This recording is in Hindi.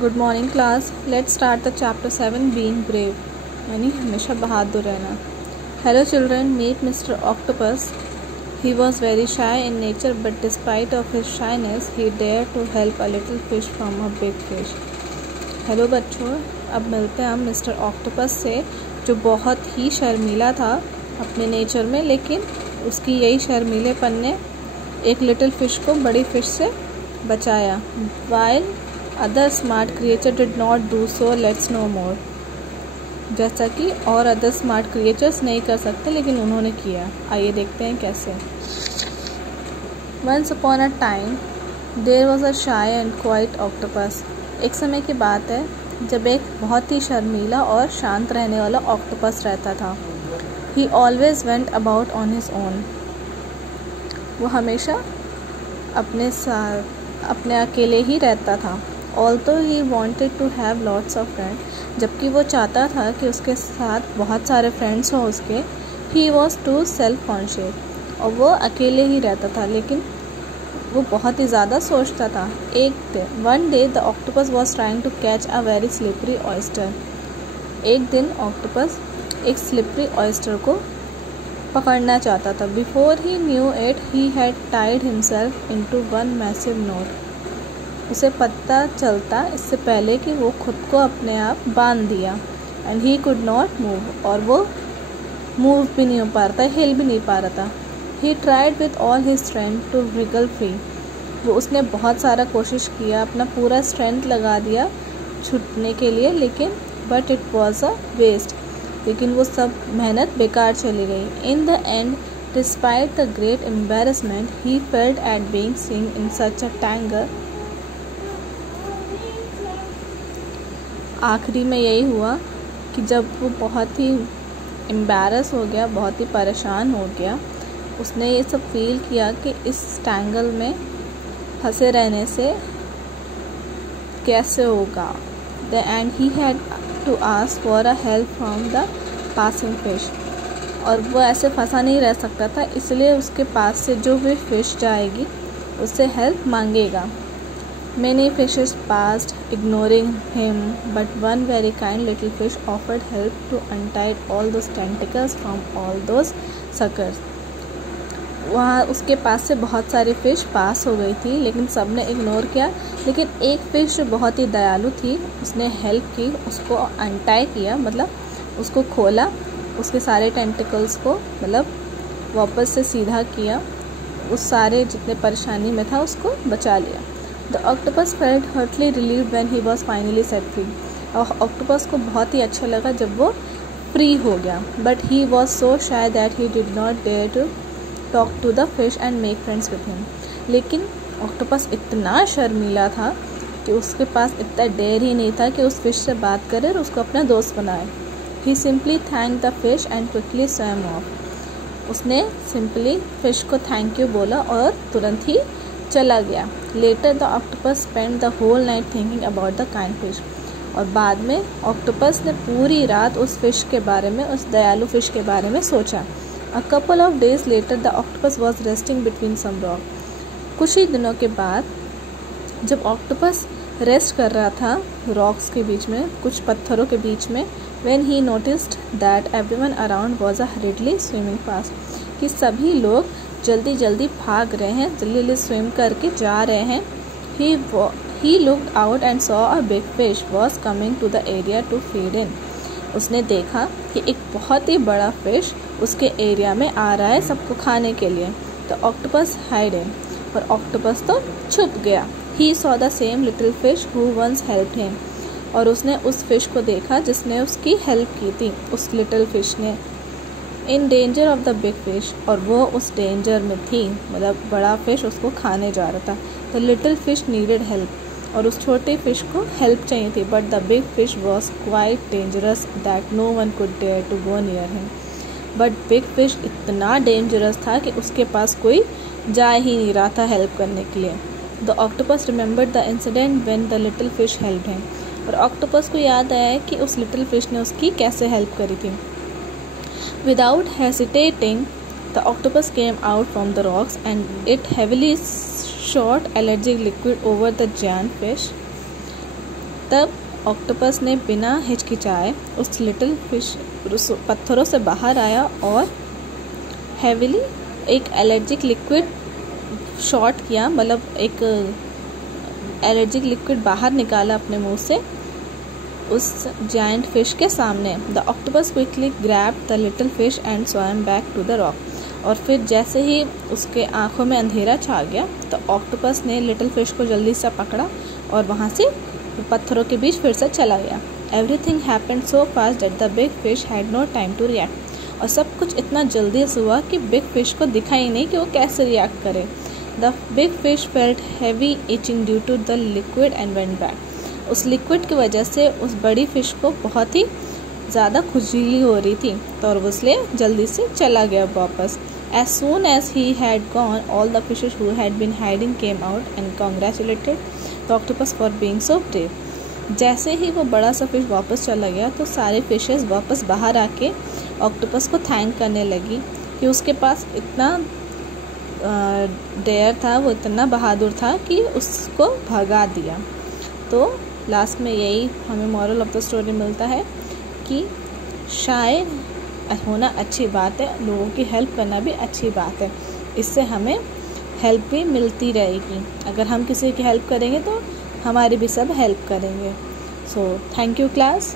Good morning class. Let's start the chapter 7 being brave यानी हमेशा बहादुर रहना. Hello children, meet mister octopus. He was very shy in nature, but despite of his shyness, he dared to help a little fish from a big fish. Hello बच्चों, अब मिलते हैं हम मिस्टर ऑक्टोपस से, जो बहुत ही शर्मीला था अपने नेचर में, लेकिन उसकी यही शर्मीलेपन ने एक लिटिल फिश को बड़ी फिश से बचाया. While other smart creature did not do so, let's know more. जैसा कि और अदर स्मार्ट क्रिएचर्स नहीं कर सकते, लेकिन उन्होंने किया. आइए देखते हैं कैसे. Once upon a time, there was a shy and quiet octopus. एक समय की बात है जब एक बहुत ही शर्मीला और शांत रहने वाला ऑक्टोपस रहता था. He always went about on his own. वो हमेशा अपने अकेले ही रहता था. Although he wanted to have lots of friends, जबकि वो चाहता था कि उसके साथ बहुत सारे फ्रेंड्स हों उसके, he was too self-conscious. और वो अकेले ही रहता था, लेकिन वो बहुत ही ज़्यादा सोचता था. One day the octopus was trying to catch a very slippery oyster. एक दिन ऑक्टोपस एक स्लिपरी ऑयस्टर को पकड़ना चाहता था. Before he knew it, he had tied himself into one massive knot. उसे पता चलता इससे पहले कि वो खुद को अपने आप बांध दिया. And he could not move, और वो मूव भी नहीं हो पा रहा था, हिल भी नहीं पा रहा था. He tried with all his strength to wriggle free. उसने बहुत सारा कोशिश किया, अपना पूरा स्ट्रेंथ लगा दिया छूटने के लिए, लेकिन but it was a waste. लेकिन वो सब मेहनत बेकार चली गई. In the end, despite the great embarrassment he felt at being sing in such a tangle. आखिरी में यही हुआ कि जब वो बहुत ही एम्बैरस हो गया, बहुत ही परेशान हो गया, उसने ये सब फील किया कि इस टैंगल में फंसे रहने से कैसे होगा. And he had to ask for a help from the passing fish. और वो ऐसे फंसा नहीं रह सकता था, इसलिए उसके पास से जो भी फिश जाएगी उससे हेल्प मांगेगा. Many fishes passed, ignoring him, but one very kind little fish offered help to untie all those tentacles from all those suckers. वहाँ उसके पास से बहुत सारी फ़िश पास हो गई थी, लेकिन सब ने इग्नोर किया. लेकिन एक फ़िश जो बहुत ही दयालु थी, उसने हेल्प की, उसको अनटाई किया, मतलब उसको खोला, उसके सारे टेंटिकल्स को मतलब वापस से सीधा किया, उस सारे जितने परेशानी में था उसको बचा लिया. The octopus felt heartily relieved when he was finally set free. और ऑक्टोपस को बहुत ही अच्छा लगा जब वो फ्री हो गया. But he was so shy that he did not dare to talk to the fish and make friends with him. लेकिन ऑक्टोपस इतना शर्मीला था कि उसके पास इतना डेयर ही नहीं था कि उस फिश से बात करे और उसको अपना दोस्त बनाए. He simply thanked the fish and quickly swam off. उसने सिंपली फिश को थैंक यू बोला और तुरंत ही चला गया. Later the octopus spend the whole night thinking about the kind fish. और बाद में ऑक्टोपस ने पूरी रात उस फिश के बारे में, उस दयालु फिश के बारे में सोचा. A couple of days later the octopus was resting between some rock. कुछ ही दिनों के बाद जब ऑक्टोपस रेस्ट कर रहा था रॉक्स के बीच में, कुछ पत्थरों के बीच में, when he noticed that everyone around was a हरिडली swimming fast. कि सभी लोग जल्दी जल्दी भाग रहे हैं, जल्दी जल्दी स्विम करके जा रहे हैं. He looked out and saw a big fish was coming to the area to feed in. उसने देखा कि एक बहुत ही बड़ा फिश उसके एरिया में आ रहा है सबको खाने के लिए. तो ऑक्टोपस हाइड इन, और ऑक्टोपस तो छुप गया. He saw the same little fish who once helped him. और उसने उस फिश को देखा जिसने उसकी हेल्प की थी, उस लिटिल फिश ने. In danger of the big fish, और वो उस डेंजर में थी, मतलब बड़ा फिश उसको खाने जा रहा था. The little fish needed help, और उस छोटे फिश को हेल्प चाहिए थी. But the big fish was quite dangerous that no one could dare to go near him. But big fish इतना डेंजरस था कि उसके पास कोई जा ही नहीं रहा था हेल्प करने के लिए. The octopus remembered the incident when the little fish helped him. और ऑक्टोपस को याद आया कि उस लिटिल फिश ने उसकी कैसे हेल्प करी थी. Without hesitating, the octopus came out from the rocks and it heavily shot allergic liquid over the giant fish. तब ऑक्टोपस ने बिना हिचकिचाए उस लिटिल फिश पत्थरों से बाहर आया और हेविली एक एलर्जिक लिक्विड शॉट किया, मतलब एक एलर्जिक लिक्विड बाहर निकाला अपने मुंह से उस जायंट फिश के सामने। The octopus quickly grabbed the little fish and swam back to the rock. और फिर जैसे ही उसके आंखों में अंधेरा छा गया तो ऑक्टोपस ने लिटिल फिश को जल्दी से पकड़ा और वहाँ से पत्थरों के बीच फिर से चला गया। Everything happened so fast that the big fish had no time to react. और सब कुछ इतना जल्दी से हुआ कि बिग फिश को दिखा ही नहीं कि वो कैसे रिएक्ट करे। The big fish felt heavy itching due to the liquid and went back. उस लिक्विड की वजह से उस बड़ी फिश को बहुत ही ज़्यादा खुजली हो रही थी, तो और इसलिए जल्दी से चला गया वापस। As soon as he had gone, all the fishes who had been hiding came out and congratulated the octopus for being so brave. जैसे ही वो बड़ा सा फिश वापस चला गया तो सारे फिशेस वापस बाहर आके ऑक्टोपस को थैंक करने लगी कि उसके पास इतना डेयर था, वो इतना बहादुर था कि उसको भगा दिया। तो लास्ट में यही हमें मॉरल ऑफ द स्टोरी मिलता है कि शायद होना अच्छी बात है, लोगों की हेल्प करना भी अच्छी बात है, इससे हमें हेल्प भी मिलती रहेगी। अगर हम किसी की हेल्प करेंगे तो हमारी भी सब हेल्प करेंगे। So thank you class.